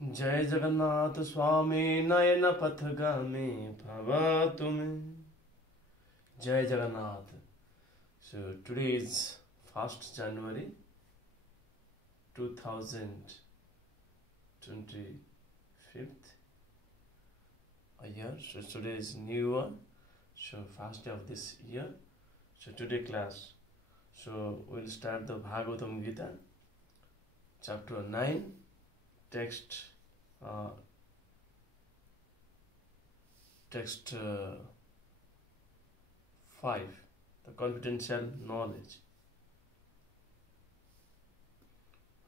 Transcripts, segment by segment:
जय जगन्नाथ स्वामी नयन पथगामी भव तुमे. Jai Jagannath. So today is 1st January 2025 a year. So today is new one. So first day of this year. So today class. So we'll start the Bhagavatam Gita, chapter 9, text 5, the confidential knowledge.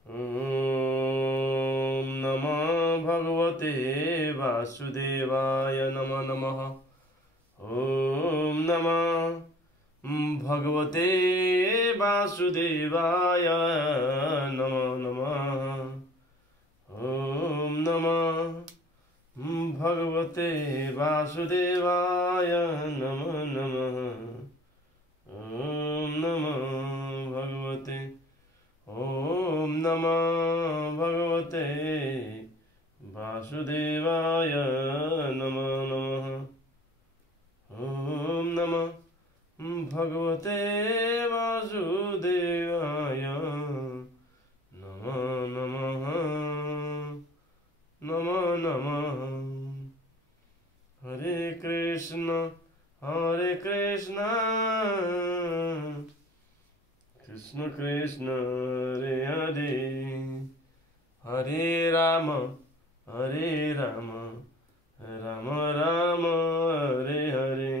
Om Namah Bhagavate Vasudevaya Namah Namah. Om Namah Bhagavate Vasudevaya Namah Namah. Om Namah Bhagavate Vasudevaya Namah Namah. Om Namah Bhagavate. Om Namah Bhagavate Vasudevaya Namah Namah. Om Namah Bhagavate Vasudevaya Namah Namah. Namah Namah. Hare Krishna, Hare Krishna, Krishna Krishna, Hare Hare, Hare Rama, Hare Rama, Rama Rama, Hare Hare.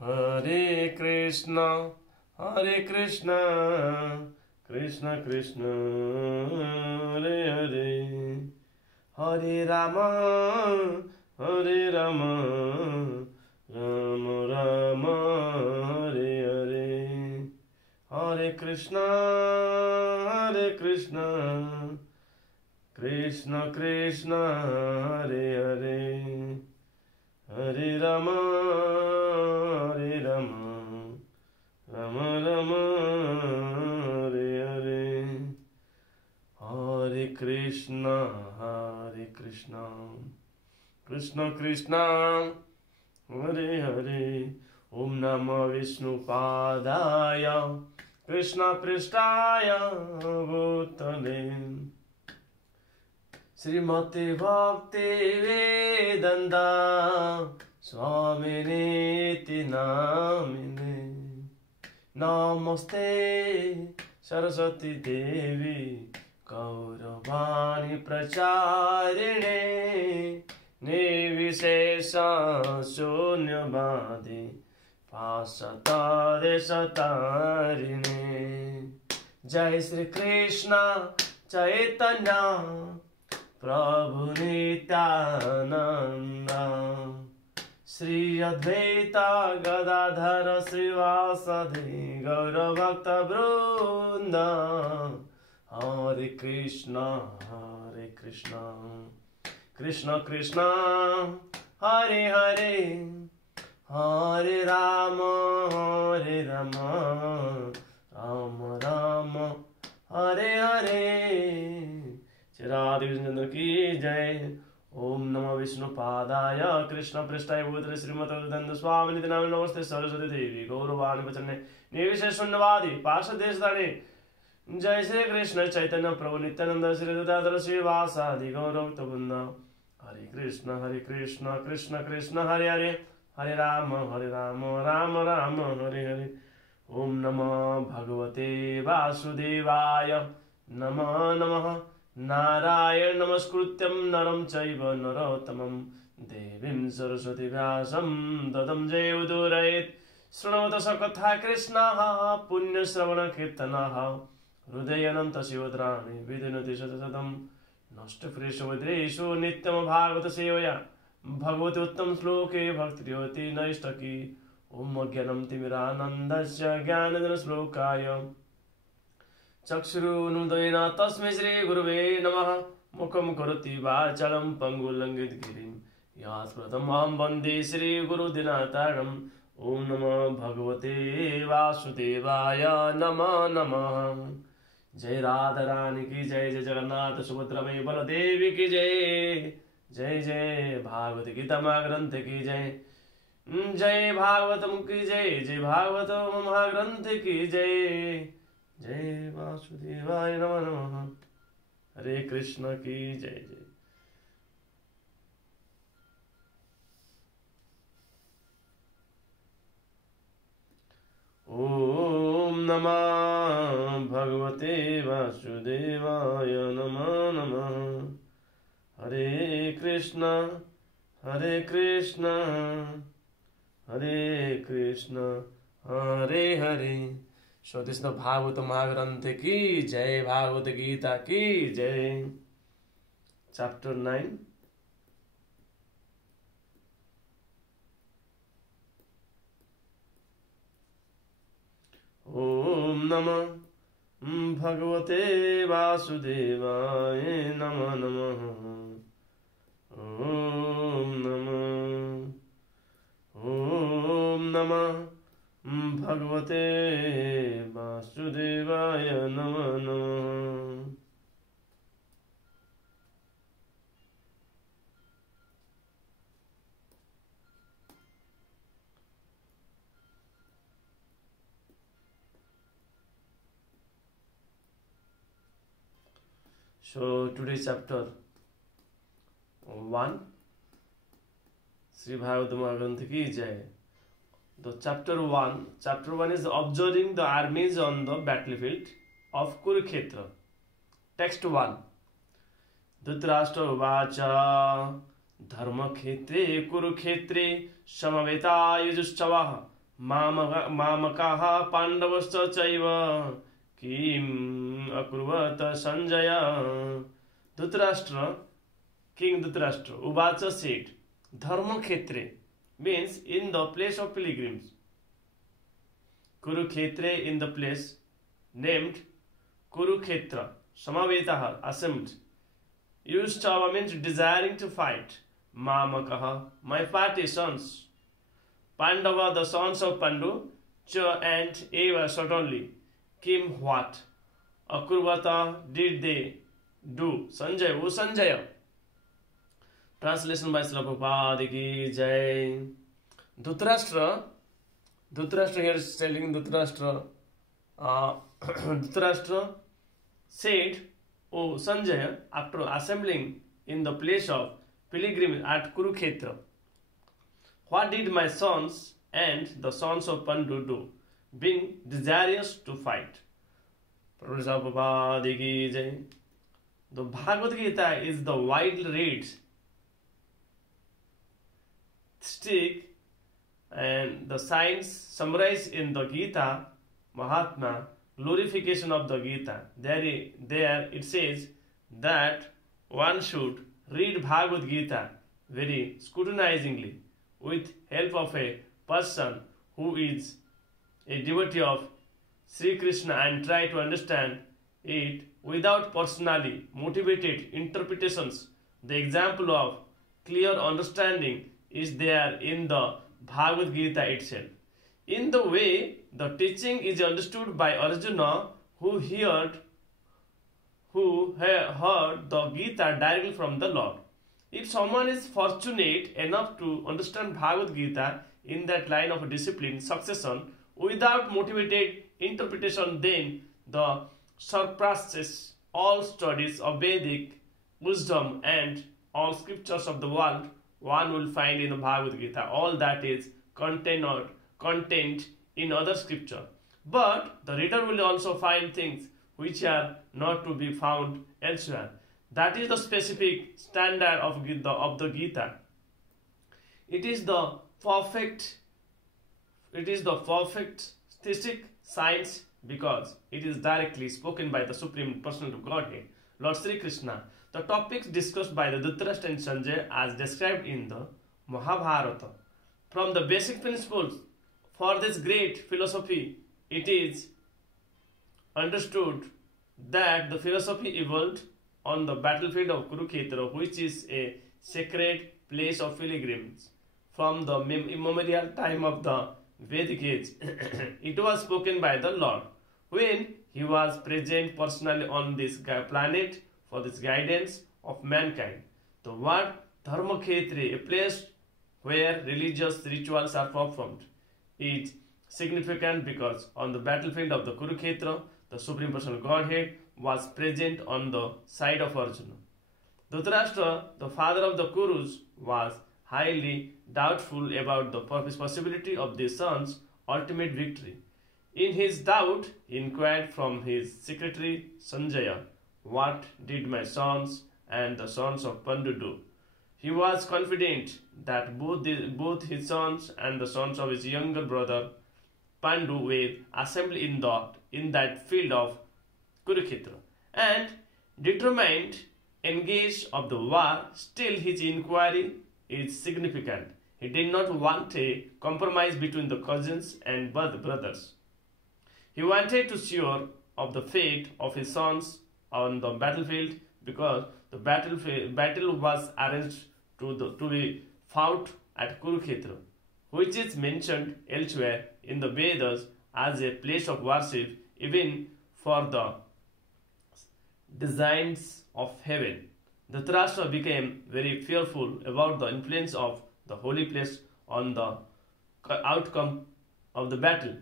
Hare Krishna, Hare Krishna, Krishna Krishna, Hare Hare, Hare Rama, Hare Rama, Rama Rama, Hare Hare. Hare Krishna, Hare Krishna, Krishna Krishna, Hare Hare, Hare Rama, Hare Rama, Rama Rama, Hare Hare. Hare Krishna, Hare Krishna, Krishna Krishna, Hare Hare. Om Namah Vishnu Padaya Krishna Prishtaya Bhutale Srimati Bhakti Vedanta Swaminiti Namine. Namaste Saraswati Devi Gauravani Pracharine Nivishesha Shunyavadi Pasatare Satarine. Jai Sri Krishna Chaitanya Prabhu Nityananda Sri Advaita Gadadhara Srivasadi Gaura Bhakta Vrunda. Hare Krishna, Hare Krishna, Krishna Krishna, Hare Hare, Hare Rama, Hare Rama, Rama Rama, Hare Hare. Radha Krishna ki jai. Om Namah Vishnu Padaya Krishna Prishtaya Bhutale Srimati Bhakti Swami Niti Namine Namaste Saraswati Devi Gauravani Pracharine Nivisheshunyavadi Pasadesdane. Jai Sri Krishna Chaitanya Prabhu Nityananda Sri Advaita Srivasadi Gauravakta Vrinda. Hare Krishna, Hare Krishna, Krishna Krishna, Hare Hare, Hare Rama, Hare Rama, Rama Rama, Hare Hare. Om Namah Bhagavate Vasudevaya Namah Namah. Narayana Namaskrutyam Naram Chaiva Narottamam Devim Saraswati Vyasam Tadam Jayudurayet. Sranavata Sakatha Krishnaha Punya Sravana Kirtanaha Hrudayananta Shivadrani Vidinati Satasatam Nashta Fresha Vidreshu Nityam Bhagavata Sevaya Bhagavati Uttam Sloke Bhaktiriyoti Naishtaki. Om Gyanam Timiranandasya Gyanadana Slokaya Chakshurunudayana Tasmai Shri Guruve Namaha. Mukham Karoti Vachalam Pangulangit Girim Yaspratamam Bande Shri Guru Dinataram. Om Namah Bhagavate Vasudevaya Namah Namah. जय राधा रानी की जय, जय जगन्नाथ सुभद्रा मई बलदेवी की जय, जय जय भागवत गीता महाग्रंथ की जय, जय भागवतम की जय, जय भागवतम महाग्रंथ की जय, जय वासुदेवाय नमः नमः, हरे कृष्ण की जय जय। ओम नमः भगवते वासुदेवाय नमः नमः, हरे कृष्ण हरे कृष्ण हरे Krishna Hare Hare. So this is the Bhagavatam Mahagrantha की जय, भागवत गीता की जय। Chapter 9। ओम नमः भगवते वासुदेवाय नमः नमः, ओम नमः भगवते वासुदेवाय नमः नमः। So today's chapter 1, Sri Bhagavatam Mahagrantha ki jai. The chapter 1 is observing the armies on the battlefield of Kurukshetra. Text 1. Dhritarashtra uvacha dharma khetre kurukshetre samaveta yajushtavaha mamakaha pandavascha chaiva kim akurvata sanjaya. Dhritarashtra, King Dhritarashtra, uvacha said, dharma khetre means in the place of pilgrims. Kurukshetra, in the place named Kurukshetra. Samavetaha, assembled. Yushtava means desiring to fight. Mamakaha, my party sons. Pandava, the sons of Pandu. Cha and Eva, certainly. Kim, what? Akurvata, did they do? Sanjaya, who Sanjaya? Translation by Srila Prabhupada ki jai. Dhritarashtra here is telling Dhritarashtra. Dhritarashtra said, O Sanjaya, after assembling in the place of pilgrimage at Kurukshetra, what did my sons and the sons of Pandu do, being desirous to fight? Prabhupada ki jai. The Bhagavad Gita is the widely read stick and the signs summarized in the Gita Mahatma, glorification of the Gita. There it says that one should read Bhagavad Gita very scrutinizingly with help of a person who is a devotee of Sri Krishna and try to understand it without personally motivated interpretations. The example of clear understanding is there in the Bhagavad Gita itself. In the way the teaching is understood by Arjuna, who heard the Gita directly from the Lord. If someone is fortunate enough to understand Bhagavad Gita in that line of discipline succession without motivated interpretation, then the surpasses all studies of Vedic wisdom and all scriptures of the world one will find in the Bhagavad Gita. All that is contained in other scripture. But the reader will also find things which are not to be found elsewhere. That is the specific standard of the Gita. It is the perfect theistic science because it is directly spoken by the Supreme Personality of Godhead, Lord Sri Krishna. The topics discussed by the Dhritarashtra and Sanjaya as described in the Mahabharata. From the basic principles for this great philosophy, it is understood that the philosophy evolved on the battlefield of Kurukshetra, which is a sacred place of pilgrims. From the immemorial time of the Vedic age, it was spoken by the Lord. When he was present personally on this planet for this guidance of mankind. The word Dharmakhetre, a place where religious rituals are performed, is significant because on the battlefield of the Kurukshetra, the Supreme Personal Godhead was present on the side of Arjuna. Dhritarashtra, the father of the Kurus, was highly doubtful about the possibility of their son's ultimate victory. In his doubt, he inquired from his secretary Sanjaya, "What did my sons and the sons of Pandu do?" He was confident that both his sons and the sons of his younger brother Pandu were assembled in that field of Kurukshetra, and determined engage of the war. Still, his inquiry is significant. He did not want a compromise between the cousins and brothers. He wanted to sure of the fate of his sons on the battlefield, because the battle was arranged to be fought at Kurukshetra, which is mentioned elsewhere in the Vedas as a place of worship, even for the designs of heaven. Dhritarashtra became very fearful about the influence of the holy place on the outcome of the battle.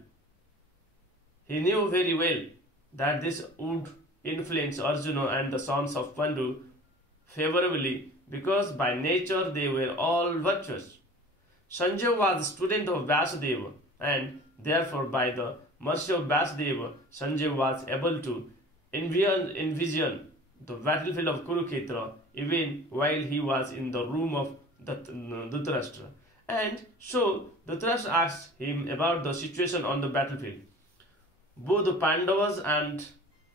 He knew very well that this would influence Arjuna and the sons of Pandu favorably, because by nature they were all virtuous. Sanjay was a student of Vyasadeva, and therefore by the mercy of Vyasadeva, Sanjay was able to envision the battlefield of Kurukshetra even while he was in the room of Dhritarashtra. And so Dhritarashtra asked him about the situation on the battlefield. Both the Pandavas and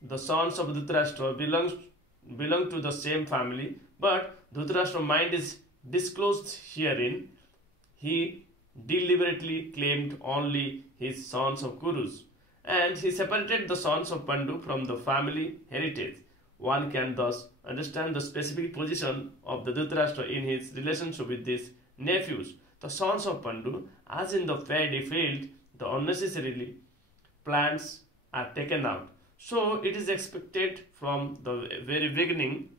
the sons of Dhritarashtra belong to the same family, but Dhritarashtra's mind is disclosed herein. He deliberately claimed only his sons of Kurus, and he separated the sons of Pandu from the family heritage. One can thus understand the specific position of the Dhritarashtra in his relationship with his nephews, the sons of Pandu. As in the paddy field, the unnecessarily plants are taken out. So it is expected from the very beginning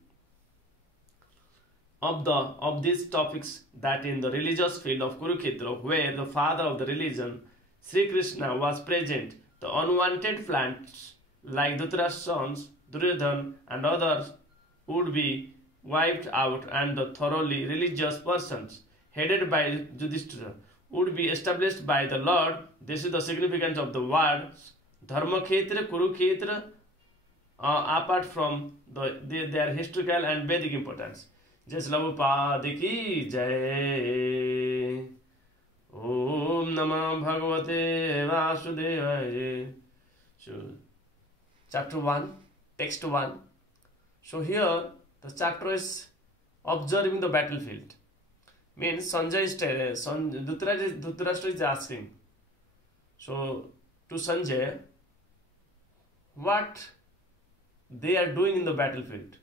of these topics that in the religious field of Kurukshetra, where the father of the religion, Sri Krishna, was present, the unwanted plants like Dhritarashtra's sons, Duryodhana and others would be wiped out, and the thoroughly religious persons headed by Yudhishthira would be established by the Lord. This is the significance of the words Dharmakhetra, Kurukshetra, apart from their historical and Vedic importance. Jai Prabhupada ki Jai. Om Namah Bhagavate Vasudevaya. So, chapter 1, text 1. So here the chapter is observing the battlefield. Means Dhritarashtra is asking. So to Sanjay, what they are doing in the battlefield.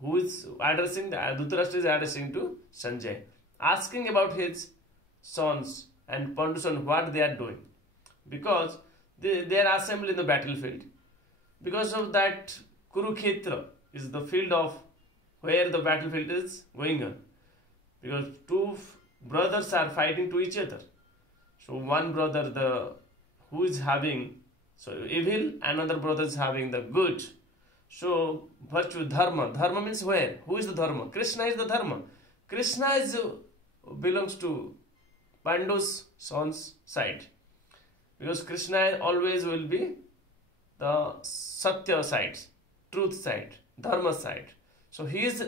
Who is addressing? Dhritarashtra is addressing to Sanjay, asking about his sons and Pandu sons, what they are doing, because they are assembled in the battlefield. Because of that, Kurukshetra is the field of where the battlefield is going on, because two brothers are fighting to each other. So one brother who is having evil, another brother is having the good. So virtue, dharma means where? Who is the dharma? Krishna is the dharma. Krishna belongs to Pandu's son's side, because Krishna always will be the Satya side, truth side, dharma side. So he is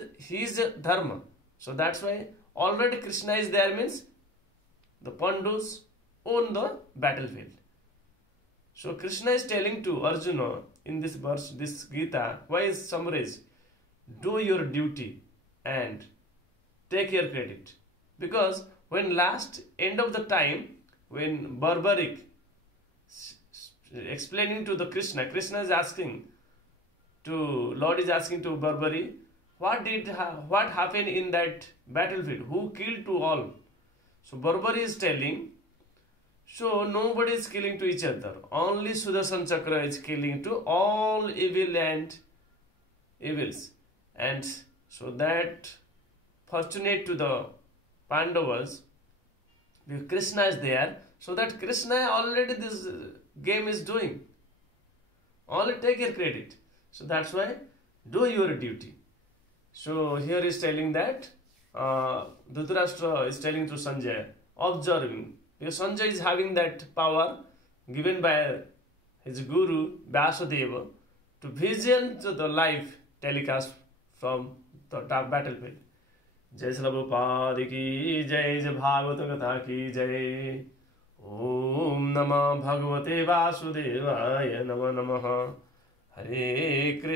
dharma. So that's why already Krishna is there, means the Pandus own the battlefield. So Krishna is telling to Arjuna in this verse, this Gita, why is summarized? Do your duty and take your credit. Because when end of the time, when barbaric explaining to the Krishna is asking to, Lord is asking to Barbari, what happened in that battlefield? Who killed to all? So Barbari is telling, So nobody is killing to each other. Only Sudarshan Chakra is killing to all evil and evils. And so that fortunate to the Pandavas, because Krishna is there, so that Krishna already this game is doing. Only take your credit. So that's why do your duty. So here is telling that Dhritarashtra is telling to Sanjay, observing, because Sanjay is having that power given by his guru Vyasadeva to vision to the live telecast from the battlefield. जय श्री प्रभुपाद की जय, जय भागवत कथा की जय। ओम नमः भगवते वासुदेवाय, नमः नमः। हरे कृष्ण।